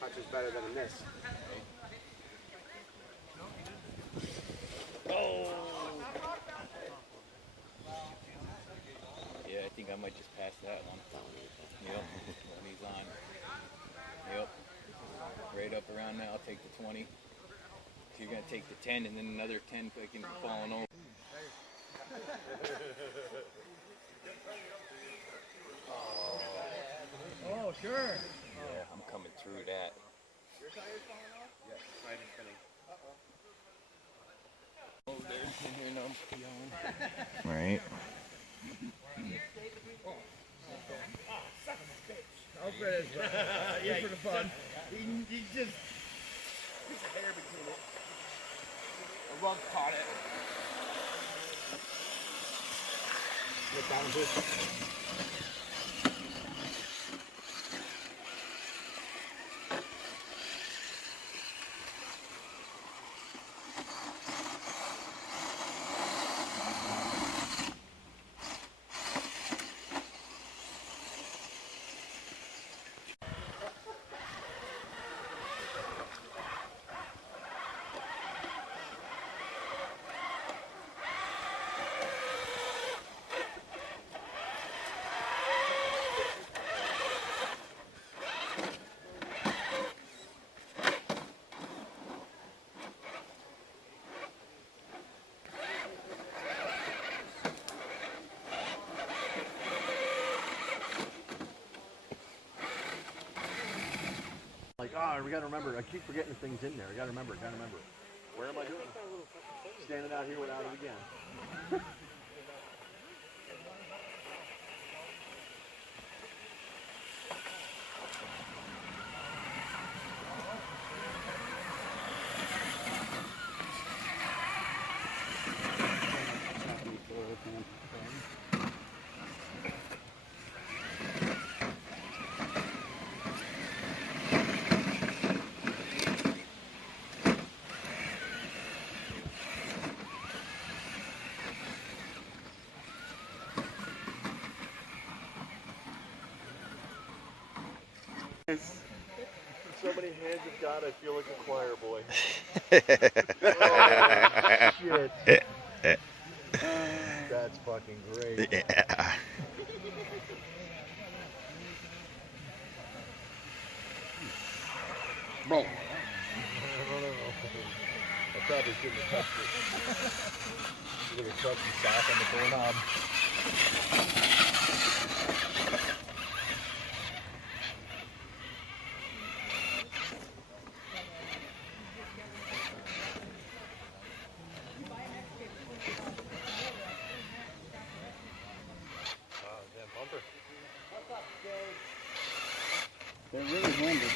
Touch is better than a miss. Oh! Yeah, I think I might just pass that one. Yep, when he's on. Yep. Right up around there, I'll take the 20. So you're going to take the 10 and then another 10 fucking falling over. Oh, sure. Yeah, I'm coming through that. Your tire's falling off? Yes, right in spinning. Oh, there's in here, no, yelling. Right. Alfred is yeah, for the fun. He just Piece of hair between it. A rug caught it. Look down and push. Like, we gotta remember, I keep forgetting things in there. I gotta remember. Where am I doing? Standing out here without it again. So many hands of God, I feel like a choir boy. Oh, shit. That's fucking great. Yeah. Bro. I don't know. I probably shouldn't have touched it. Look at the touch and stop on the doorknob. they're really handy.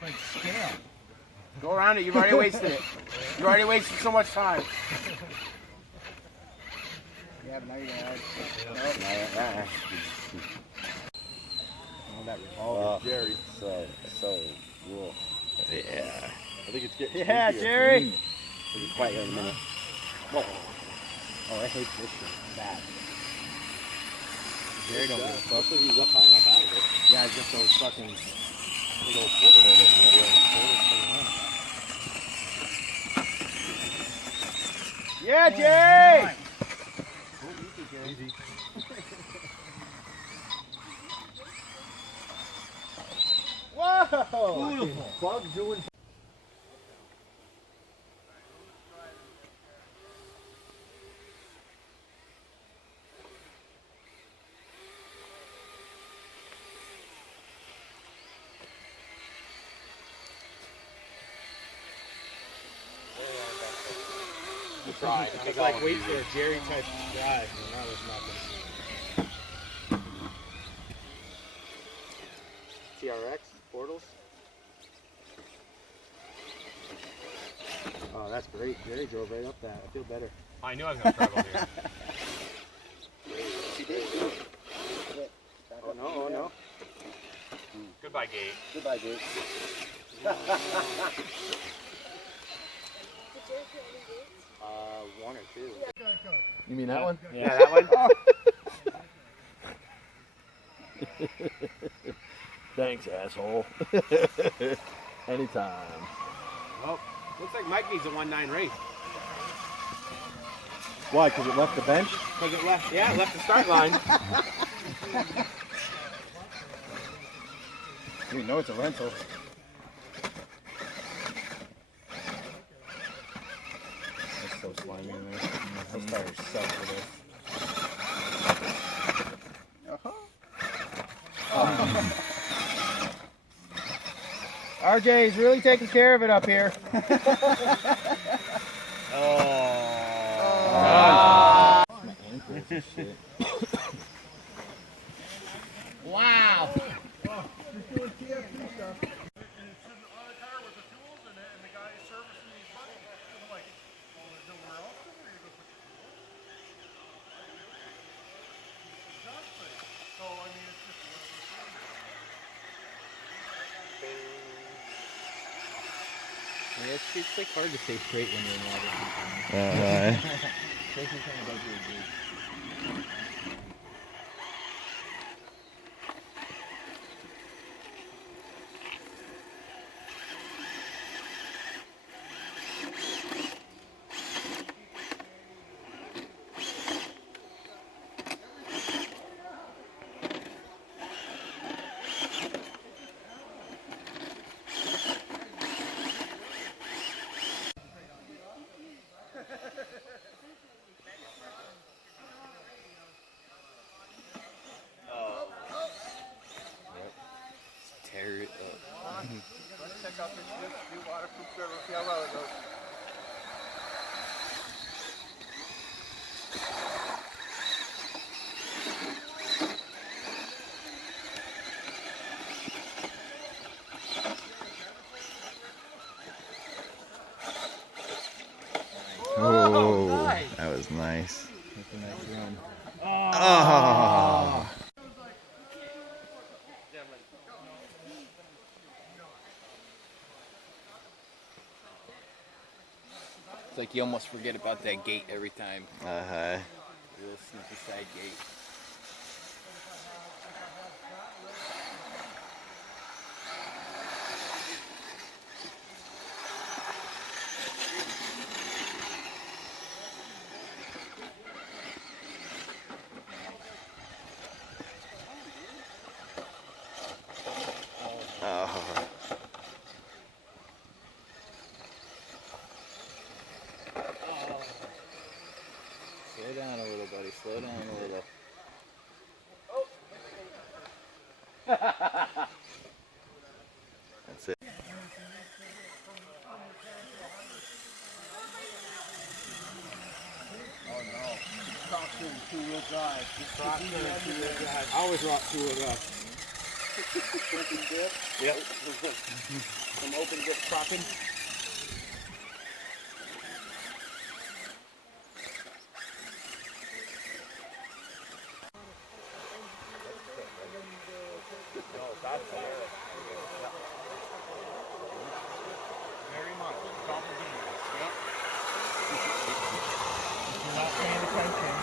Like scale. Go around it, you've already wasted it. You already wasted so much time. Yeah, but now you're gonna add. Oh, that revolver, Jerry. So cool. Yeah. I think it's getting Yeah, creepier. Jerry. We'll be quiet here in a minute. Whoa. Oh, I hate this shit. Bad. Jerry don't give a fuck. Especially he's up high enough out of it. Yeah, just those fucking big old Yeah, Jerry. Easy. Whoa. Beautiful. Bug doing. Try. It's like wait for a Jerry type drive, and now there's nothing. TRX portals. Oh, that's great. Jerry drove right up that. I feel better. I knew I was going to struggle here. Oh no, oh no. Goodbye, gate. Goodbye, Jake. One or two. You mean that one? Yeah, that one? Thanks, asshole. Anytime. Well, looks like Mike needs a 1-9 race. Why? Because it left the bench? Because it left, yeah, it left the start line. We know it's a rental. That's so slimy in there. Those tires suck for this. RJ's really taking care of it up here. My ankles and shit. Wow. Yeah, it's like hard to stay straight when you're in water sometimes. Especially kind of above your gate. Tear it up. Let's check out this new waterproof server, see how well it goes. Oh, that was nice. Oh. It's like you almost forget about that gate every time. Uh-huh. Real sneaky side gate. Oh. Slow down a little, buddy. Slow down a little. That's it. Two-wheel drive. I always rock two-wheel drive. Yep. Some open dip crocking. Very much. Top of the game. Yep. You're not paying attention.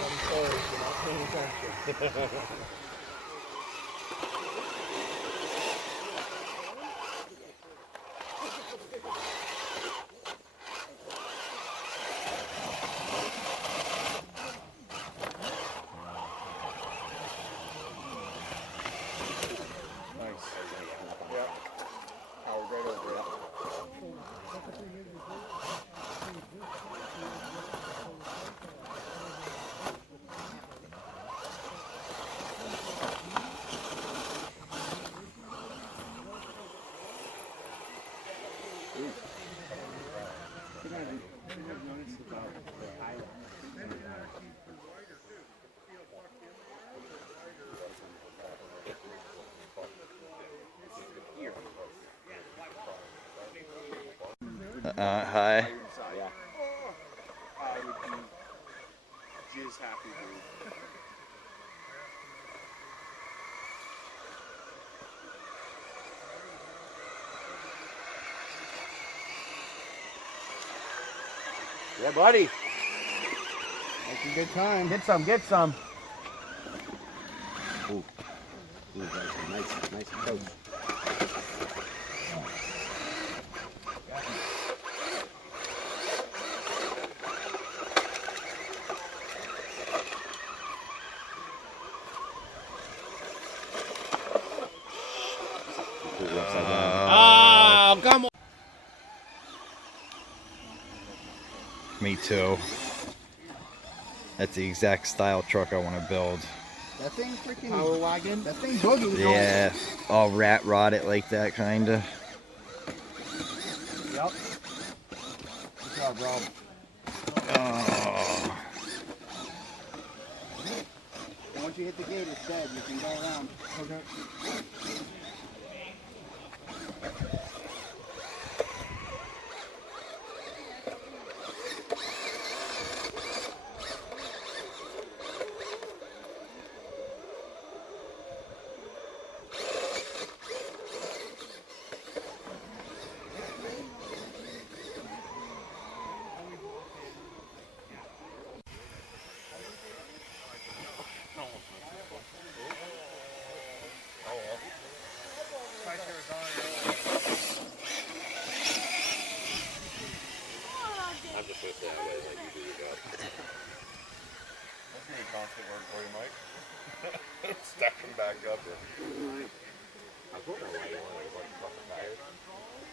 I'm sorry, you're not paying attention. Hi. Inside. Yeah. I would be jizz happy, dude. Yeah, buddy. Making good time. Get some, get some. Ooh, nice coach. Oh, come on. Me too. That's the exact style truck I want to build. That thing freaking. Power wagon. That thing boogie. Yeah, all rat rotted like that, kinda. Yep. Good job, Rob. Oh. Once you hit the gate, it's dead. You can go around. Okay. I'm just gonna say I let you do your job. That's gonna be constant work for you, Mike. Stacking back up there. I was wondering why you wanted a bunch of fucking tires.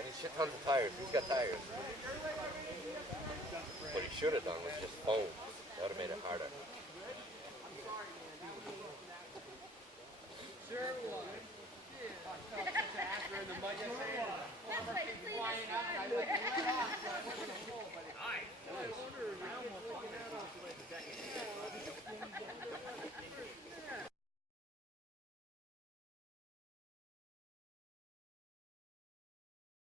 And he's shit tons of tires. Who's got tires? What he should have done was just foam. That would have made it harder.